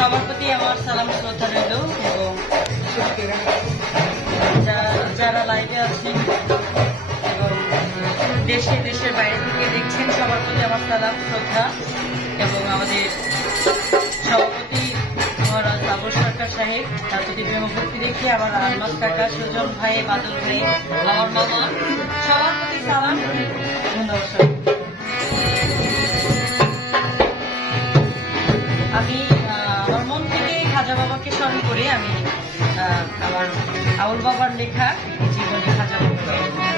সবার প্রতি আমার সালাম শ্রদ্ধা রইল এবং যারা লাইভে আছেন এবং দেশের বাইরে থেকে দেখছেন সবার প্রতি আমার সালাম শ্রদ্ধা এবং আমাদের সভাপতি মহারাজ আবর সরকার সাহেব তার প্রতি প্রেমভক্তি রেখে আমার আলমাস কাকা সুজন ভাই বাদল ভাই আমার মামা সবার প্রতি সালাম ধন্যবাদ। আমি আমার মন থেকে খাজা বাবাকে স্মরণ করে আমি আমার আউল বাবার লেখা জীবনী খাজা বাবা